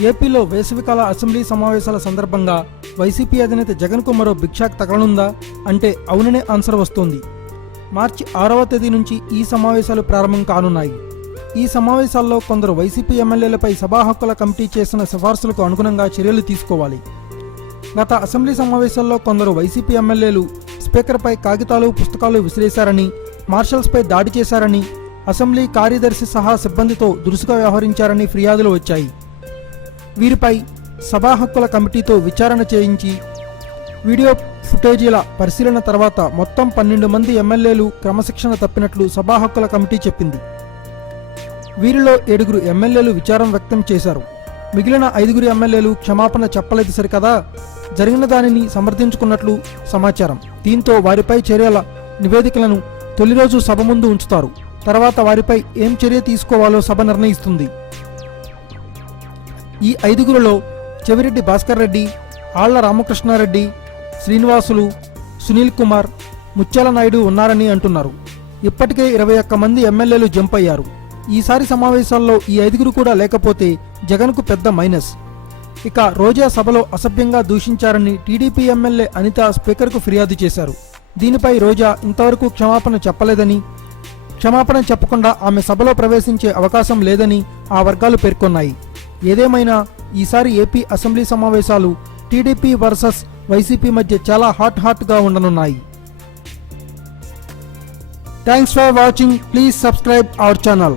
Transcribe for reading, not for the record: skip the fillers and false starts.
ఏపీలో వేసవికాల అసెంబ్లీ సమావేశాల సందర్భంగా వైసీపీ అధినేత జగన్కు మరో బిగ్ షాక్ తగలనుందా అంటే అవుననే ఆన్సర్ వస్తోంది. మార్చి 6వ తేదీ నుంచి ఈ సమావేశాలు ప్రారంభం కానున్నాయి. ఈ సమావేశాల్లో కొందరు వైసీపీ ఎమ్మెల్యేలపై సభా హక్కుల కమిటీ చేసిన సిఫార్సులకు అనుగుణంగా చర్యలు తీసుకోవాలి. గత అసెంబ్లీ సమావేశాల్లో కొందరు వైసీపీ ఎమ్మెల్యేలు స్పీకర్పై కాగితాలు పుస్తకాలు విసిరేశారని, మార్షల్స్పై దాడి చేశారని, అసెంబ్లీ కార్యదర్శి సహా సిబ్బందితో దురుసుగా వ్యవహరించారని ఫిర్యాదులు వచ్చాయి. వీరిపై సభా హక్కుల కమిటీతో విచారణ చేయించి వీడియో ఫుటేజీల పరిశీలన తర్వాత మొత్తం 12 మంది ఎమ్మెల్యేలు క్రమశిక్షణ తప్పినట్లు సభా హక్కుల కమిటీ చెప్పింది. వీరిలో 7 ఎమ్మెల్యేలు విచారం వ్యక్తం చేశారు. మిగిలిన 5 ఎమ్మెల్యేలు క్షమాపణ చెప్పలేదు సరికదా, జరిగిన దానిని సమర్థించుకున్నట్లు సమాచారం. దీంతో వారిపై చర్యల నివేదికలను తొలి రోజు సభ ముందు ఉంచుతారు. తర్వాత వారిపై ఏం చర్య తీసుకోవాలో సభ నిర్ణయిస్తుంది. ఈ 5 చెవిరెడ్డి భాస్కర్ రెడ్డి, ఆళ్ల రామకృష్ణారెడ్డి, శ్రీనివాసులు, సునీల్ కుమార్, ముత్యాల నాయుడు ఉన్నారని అంటున్నారు. ఇప్పటికే 21 మంది ఎమ్మెల్యేలు జంప్ అయ్యారు. ఈసారి సమావేశాల్లో ఈ 5 కూడా లేకపోతే జగన్కు పెద్ద మైనస్. ఇక రోజా సభలో అసభ్యంగా దూషించారని టీడీపీ ఎమ్మెల్యే అనిత స్పీకర్కు ఫిర్యాదు చేశారు. దీనిపై రోజా ఇంతవరకు క్షమాపణ చెప్పలేదని, క్షమాపణ చెప్పకుండా ఆమె సభలో ప్రవేశించే అవకాశం లేదని ఆ వర్గాలు పేర్కొన్నాయి. ఏదేమైనా ఈసారి ఏపీ అసెంబ్లీ సమావేశాలు టీడీపీ వర్సెస్ వైసీపీ మధ్య చాలా హాట్గా ఉండనున్నాయి. Thanks for watching. Please subscribe our channel.